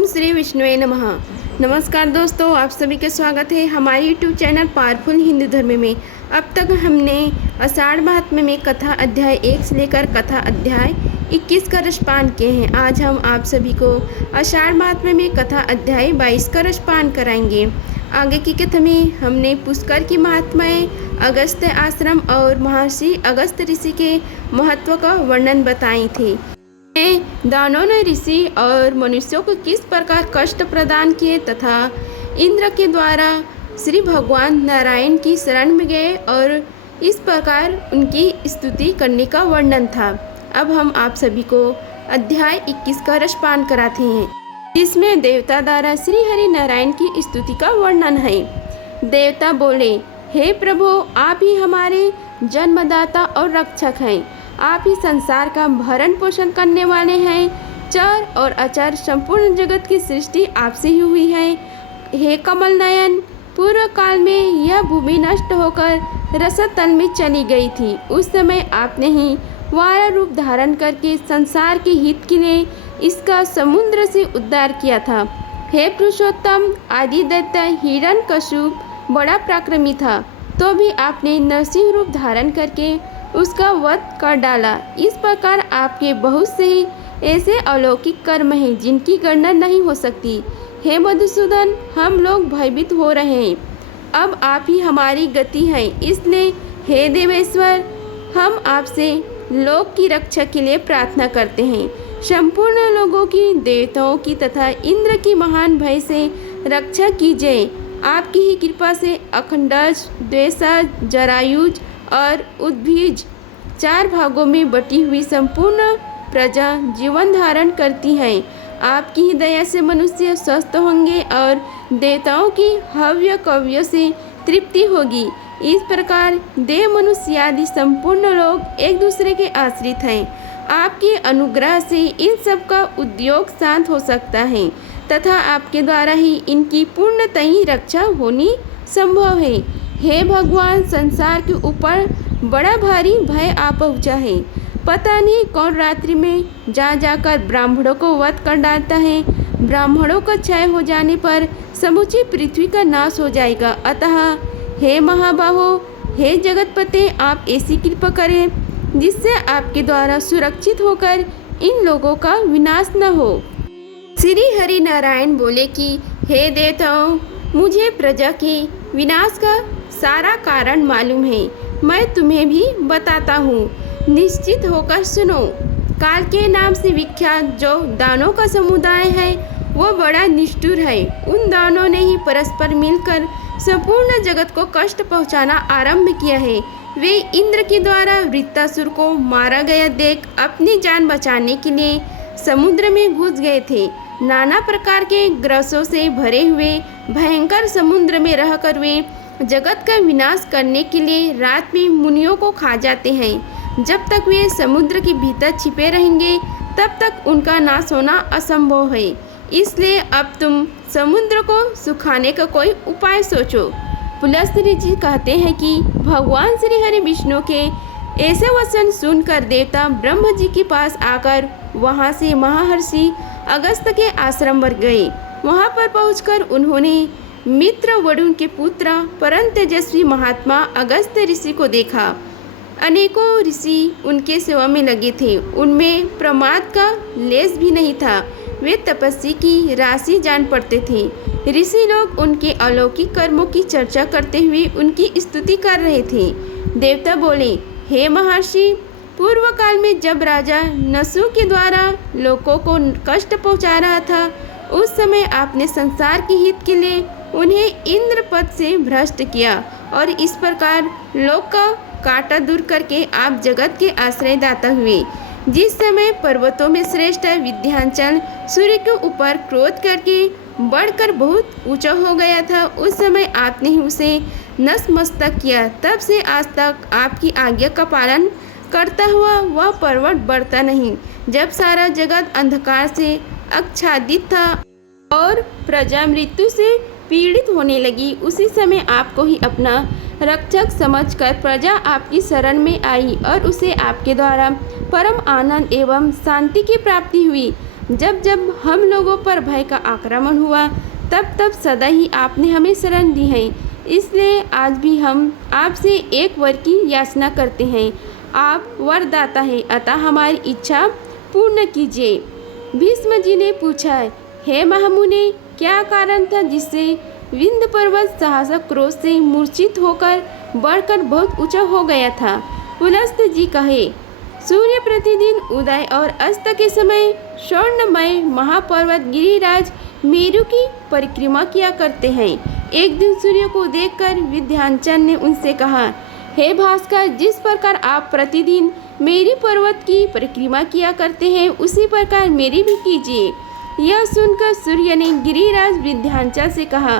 ओम श्री विष्णुवे नमः। नमस्कार दोस्तों, आप सभी का स्वागत है हमारे यूट्यूब चैनल पावरफुल हिंदू धर्म में। अब तक हमने आषाढ़ महात्म्य में कथा अध्याय 1 से लेकर कथा अध्याय 21 का रसपान किए हैं। आज हम आप सभी को आषाढ़ महात्म्य में कथा अध्याय 22 का रसपान कराएंगे। आगे की कथा में हमने पुष्कर की महात्माएँ, अगस्त्य आश्रम और महर्षि अगस्त्य ऋषि के महत्व का वर्णन बताई थी। दानों ने ऋषि और मनुष्यों को किस प्रकार कष्ट प्रदान किए तथा इंद्र के द्वारा श्री भगवान नारायण की शरण में गए और इस प्रकार उनकी स्तुति करने का वर्णन था। अब हम आप सभी को अध्याय 21 का रसपान कराते हैं, जिसमें देवता द्वारा श्री हरि नारायण की स्तुति का वर्णन है। देवता बोले, हे प्रभु, आप ही हमारे जन्मदाता और रक्षक हैं। आप ही संसार का भरण पोषण करने वाले हैं। चर और अचर संपूर्ण जगत की सृष्टि आपसे ही हुई है। हे कमल नयन, पूर्व काल में यह भूमि नष्ट होकर रसतल में चली गई थी। उस समय आपने ही वार रूप धारण करके संसार के हित के लिए इसका समुद्र से उद्धार किया था। हे पुरुषोत्तम, आदि दैत्य हिरण्यकश्यप बड़ा पराक्रमी था, तो भी आपने नरसिंह रूप धारण करके उसका वध कर डाला। इस प्रकार आपके बहुत से ऐसे अलौकिक कर्म हैं जिनकी गणना नहीं हो सकती। हे मधुसूदन, हम लोग भयभीत हो रहे हैं। अब आप ही हमारी गति है, इसलिए हे देवेश्वर, हम आपसे लोक की रक्षा के लिए प्रार्थना करते हैं। संपूर्ण लोगों की, देवताओं की तथा इंद्र की महान भय से रक्षा कीजिए। आपकी ही कृपा से अखंडज, द्वेषज, जरायुज और उद्भिज 4 भागों में बटी हुई संपूर्ण प्रजा जीवन धारण करती है। आपकी ही दया से मनुष्य स्वस्थ होंगे और देवताओं की हव्य कव्यों से तृप्ति होगी। इस प्रकार देव, मनुष्य आदि संपूर्ण लोग एक दूसरे के आश्रित हैं। आपके अनुग्रह से इन सब का उद्योग शांत हो सकता है तथा आपके द्वारा ही इनकी पूर्णतः ही रक्षा होनी संभव है। हे भगवान, संसार के ऊपर बड़ा भारी भय आ पहुँचा है। पता नहीं कौन रात्रि में जा जाकर ब्राह्मणों को वध कर डालता है। ब्राह्मणों का क्षय हो जाने पर समूची पृथ्वी का नाश हो जाएगा। अतः हे महाबाहो, हे जगतपते, आप ऐसी कृपा करें जिससे आपके द्वारा सुरक्षित होकर इन लोगों का विनाश न हो। श्री हरि नारायण बोले कि हे देवताओं, मुझे प्रजा के विनाश का सारा कारण मालूम है। मैं तुम्हें भी बताता हूँ, निश्चित होकर सुनो। काल के नाम से विख्यात जो दानों का समुदाय है वो बड़ा निष्ठुर है। उन दानों ने ही परस्पर मिलकर संपूर्ण जगत को कष्ट पहुँचाना आरंभ किया है। वे इंद्र के द्वारा वृत्तासुर को मारा गया देख अपनी जान बचाने के लिए समुद्र में घुस गए थे। नाना प्रकार के ग्रसों से भरे हुए भयंकर समुद्र में रहकर वे जगत का विनाश करने के लिए रात में मुनियों को खा जाते हैं। जब तक वे समुद्र के भीतर छिपे रहेंगे तब तक उनका नाश होना असंभव है। इसलिए अब तुम समुद्र को सुखाने का कोई उपाय सोचो। पुलस्त्य जी कहते हैं कि भगवान श्री हरि विष्णु के ऐसे वचन सुनकर देवता ब्रह्म जी के पास आकर वहाँ से महर्षि अगस्त्य के आश्रम पर गए। वहाँ पर पहुँचकर उन्होंने मित्र वरुण के पुत्र परम तेजस्वी महात्मा अगस्त्य ऋषि को देखा। अनेकों ऋषि उनके सेवा में लगे थे। उनमें प्रमाद का लेस भी नहीं था। वे तपस्वी की राशि जान पड़ते थे। ऋषि लोग उनके अलौकिक कर्मों की चर्चा करते हुए उनकी स्तुति कर रहे थे। देवता बोले, हे महर्षि, पूर्व काल में जब राजा नसु के द्वारा लोगों को कष्ट पहुंचा रहा था, उस समय आपने संसार के हित के लिए उन्हें इंद्र पद से भ्रष्ट किया और इस प्रकार लोक का कांटा दूर करके आप जगत के आश्रयदाता हुए। जिस समय पर्वतों में श्रेष्ठ विंध्याचल सूर्य के ऊपर क्रोध करके बढ़कर बहुत ऊंचा हो गया था, उस समय आपने ही उसे नतमस्तक किया। तब से आज तक आपकी आज्ञा का पालन करता हुआ वह पर्वत बढ़ता नहीं। जब सारा जगत अंधकार से आच्छादित था और प्रजा मृत्यु से पीड़ित होने लगी, उसी समय आपको ही अपना रक्षक समझकर प्रजा आपकी शरण में आई और उसे आपके द्वारा परम आनंद एवं शांति की प्राप्ति हुई। जब जब हम लोगों पर भय का आक्रमण हुआ तब तब सदा ही आपने हमें शरण दी है। इसलिए आज भी हम आपसे एक वर की याचना करते हैं। आप वरदाता हैं, अतः हमारी इच्छा पूर्ण कीजिए। भीष्म जी ने पूछा, हे महामुने, क्या कारण था जिससे विंध्य पर्वत सहसा क्रोध से मूर्छित होकर बढ़कर बहुत ऊंचा हो गया था? पुलस्त जी कहे, सूर्य प्रतिदिन उदय और अस्त के समय स्वर्णमय महापर्वत गिरिराज मेरु की परिक्रमा किया करते हैं। एक दिन सूर्य को देखकर विंध्याचल ने उनसे कहा, हे भास्कर, जिस प्रकार आप प्रतिदिन मेरी पर्वत की परिक्रमा किया करते हैं उसी प्रकार मेरी भी कीजिए। यह सुनकर सूर्य ने गिरिराज विंध्याचल से कहा,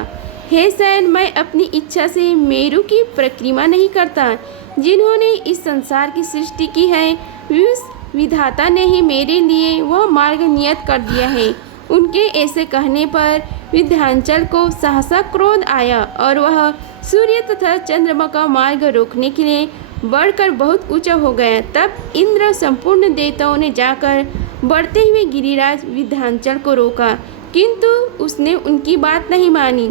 हे शयन, मैं अपनी इच्छा से मेरु की परिक्रमा नहीं करता। जिन्होंने इस संसार की सृष्टि की है उस विधाता ने ही मेरे लिए वह मार्ग नियत कर दिया है। उनके ऐसे कहने पर विंध्याचल को सहसा क्रोध आया और वह सूर्य तथा चंद्रमा का मार्ग रोकने के लिए बढ़कर बहुत ऊंचा हो गया। तब इंद्र संपूर्ण देवताओं ने जाकर बढ़ते हुए गिरिराज विंध्याचल को रोका, किंतु उसने उनकी बात नहीं मानी।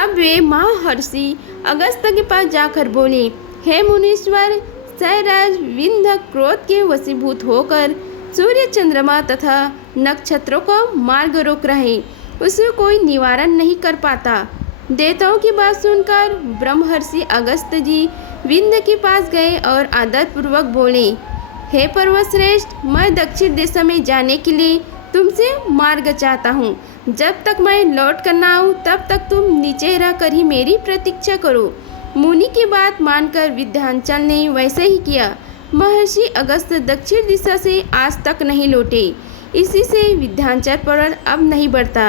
अब वे महर्षि अगस्त्य के पास जाकर बोले, हे मुनीश्वर, सैराज विंध्य क्रोध के वशीभूत होकर सूर्य चंद्रमा तथा नक्षत्रों का मार्ग रोक रहे, उसे कोई निवारण नहीं कर पाता। देवताओं की बात सुनकर ब्रह्मर्षि अगस्त्य जी विंध्य के पास गए और आदरपूर्वक बोले, हे पर्वत श्रेष्ठ, मैं दक्षिण दिशा में जाने के लिए तुमसे मार्ग चाहता हूँ। जब तक मैं लौट कर ना आऊँ तब तक तुम नीचे रहकर ही मेरी प्रतीक्षा करो। मुनि की बात मानकर विंध्याचल ने वैसे ही किया। महर्षि अगस्त्य दक्षिण दिशा से आज तक नहीं लौटे। इसी से विंध्याचल पर्वत अब नहीं बढ़ता।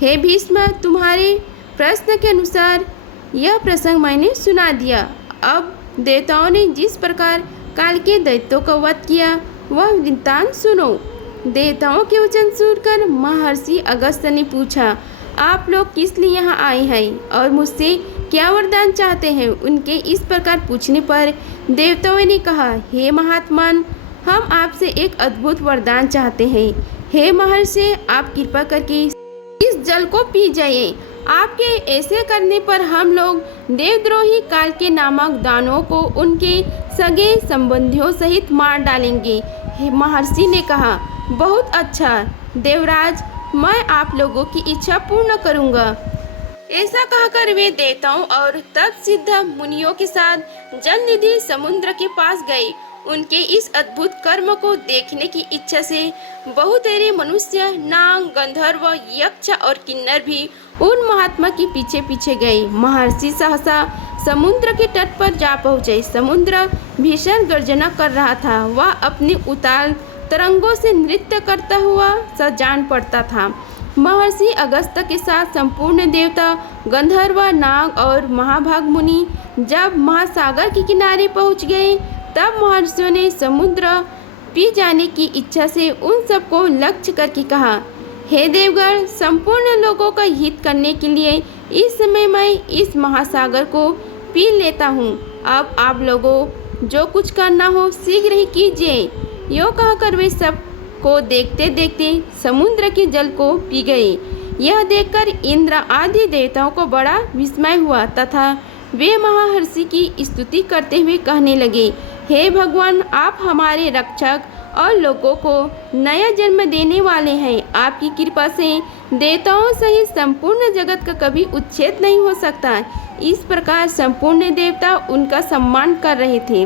हे भीष्म, तुम्हारे प्रश्न के अनुसार यह प्रसंग मैंने सुना दिया। अब देवताओं ने जिस प्रकार काल के दैत्यों का वध किया वह वृत्तांत सुनो। देवताओं के वचन सुनकर महर्षि अगस्त्य ने पूछा, आप लोग किस लिए यहाँ आए हैं और मुझसे क्या वरदान चाहते हैं? उनके इस प्रकार पूछने पर देवताओं ने कहा, हे महात्मन, हम आपसे एक अद्भुत वरदान चाहते हैं। हे महर्षि, आप कृपा करके इस जल को पी जाइए। आपके ऐसे करने पर हम लोग देवद्रोही काल के नामक दानवों को उनके सगे संबंधियों सहित मार डालेंगे। हे महर्षि ने कहा, बहुत अच्छा देवराज, मैं आप लोगों की इच्छा पूर्ण करूंगा। ऐसा कहकर वे देवताओं और तप सिद्ध मुनियों के साथ जल निधि समुद्र के पास गए। उनके इस अद्भुत कर्म को देखने की इच्छा से बहुतेरे मनुष्य, नाग, गंधर्व, यक्ष और किन्नर भी उन महात्मा के पीछे पीछे गए। महर्षि सहसा समुद्र के तट पर जा पहुँचे। समुद्र भीषण गर्जना कर रहा था। वह अपने उताल तरंगों से नृत्य करता हुआ सा जान पड़ता था। महर्षि अगस्त्य के साथ संपूर्ण देवता, गंधर्व, नाग और महाभाग मुनि जब महासागर के किनारे पहुंच गए तब महर्षियों ने समुद्र पी जाने की इच्छा से उन सबको लक्ष्य करके कहा, हे देवगण, संपूर्ण लोगों का हित करने के लिए इस समय मैं इस महासागर को पी लेता हूँ। अब आप लोगों जो कुछ करना हो शीघ्र ही कीजिए। यो कहकर वे सब को देखते देखते समुद्र के जल को पी गए। यह देखकर इंद्र आदि देवताओं को बड़ा विस्मय हुआ तथा वे महर्षि की स्तुति करते हुए कहने लगे, हे भगवान, आप हमारे रक्षक और लोगों को नया जन्म देने वाले हैं। आपकी कृपा से देवताओं सहित संपूर्ण जगत का कभी उच्छेद नहीं हो सकता। इस प्रकार संपूर्ण देवता उनका सम्मान कर रहे थे।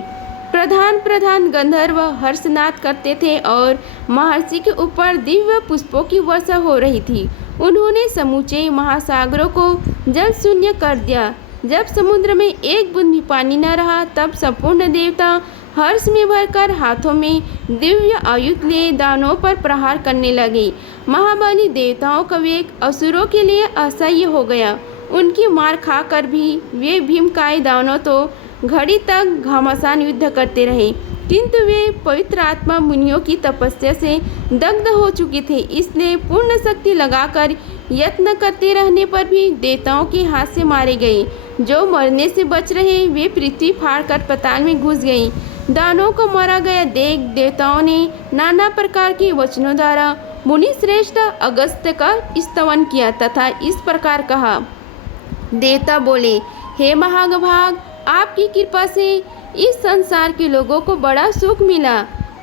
प्रधान गंधर्व हर्षनाद करते थे और महर्षि के ऊपर दिव्य पुष्पों की वर्षा हो रही थी। उन्होंने समूचे महासागरों को जल शून्य कर दिया। जब समुद्र में एक बूंद भी पानी न रहा तब संपूर्ण देवता हर्ष में भरकर हाथों में दिव्य आयुध लिए दानवों पर प्रहार करने लगे। महाबली देवताओं का वेग असुरों के लिए असह्य हो गया। उनकी मार खाकर भी वे भीमकाय दानव तो घड़ी तक घमासान युद्ध करते रहे, किंतु वे पवित्र आत्मा मुनियों की तपस्या से दग्ध हो चुके थे। इसलिए पूर्ण शक्ति लगाकर यत्न करते रहने पर भी देवताओं के हाथ से मारे गए। जो मरने से बच रहे वे पृथ्वी फाड़कर पाताल में घुस गए। दानवों को मारा गया देख देवताओं ने नाना प्रकार के वचनों द्वारा मुनि श्रेष्ठ अगस्त्य का स्तवन किया तथा इस प्रकार कहा। देवता बोले, हे महाभाग, आपकी कृपा से इस संसार के लोगों को बड़ा सुख मिला।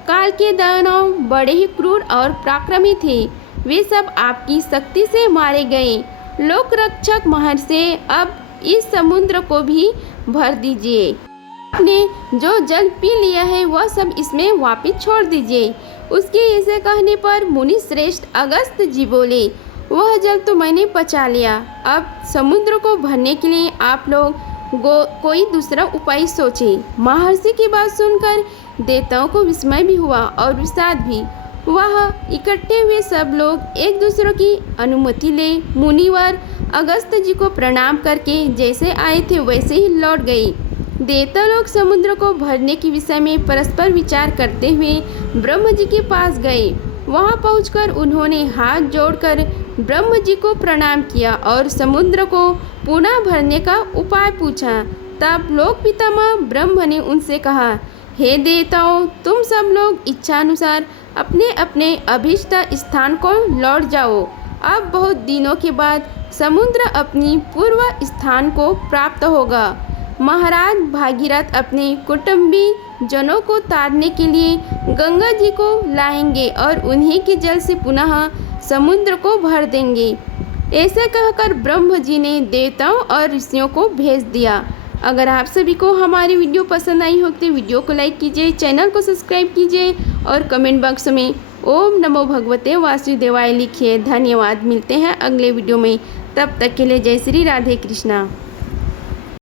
काल के दानव बड़े ही क्रूर और पराक्रमी थे, वे सब आपकी शक्ति से मारे गए। लोक रक्षक महर्षि, अब इस समुद्र को भी भर दीजिए। आपने जो जल पी लिया है वह सब इसमें वापस छोड़ दीजिए। उसके ऐसे कहने पर मुनि श्रेष्ठ अगस्त्य जी बोले, वह जल तो मैंने पचा लिया, अब समुद्र को भरने के लिए आप लोग कोई दूसरा उपाय सोचे। महर्षि की बात सुनकर देवताओं को विस्मय भी हुआ और विषाद भी। वह इकट्ठे हुए सब लोग एक दूसरे की अनुमति ले मुनिवर अगस्त्य जी को प्रणाम करके जैसे आए थे वैसे ही लौट गए। देवता लोग समुद्र को भरने के विषय में परस्पर विचार करते हुए ब्रह्म जी के पास गए। वहां पहुंचकर उन्होंने हाथ जोड़कर ब्रह्म जी को प्रणाम किया और समुद्र को पुनः भरने का उपाय पूछा। तब लोक पितामह ब्रह्म ने उनसे कहा, हे देवताओं, तुम सब लोग इच्छानुसार अपने अपने अभीष्ट स्थान को लौट जाओ। अब बहुत दिनों के बाद समुद्र अपनी पूर्व स्थान को प्राप्त होगा। महाराज भागीरथ अपने कुटुंबी जनों को तारने के लिए गंगा जी को लाएंगे और उन्हीं के जल से पुनः समुद्र को भर देंगे। ऐसे कहकर ब्रह्म जी ने देवताओं और ऋषियों को भेज दिया। अगर आप सभी को हमारी वीडियो पसंद आई हो तो वीडियो को लाइक कीजिए, चैनल को सब्सक्राइब कीजिए और कमेंट बॉक्स में ओम नमो भगवते वासुदेवाय लिखिए। धन्यवाद। मिलते हैं अगले वीडियो में, तब तक के लिए जय श्री राधे कृष्णा।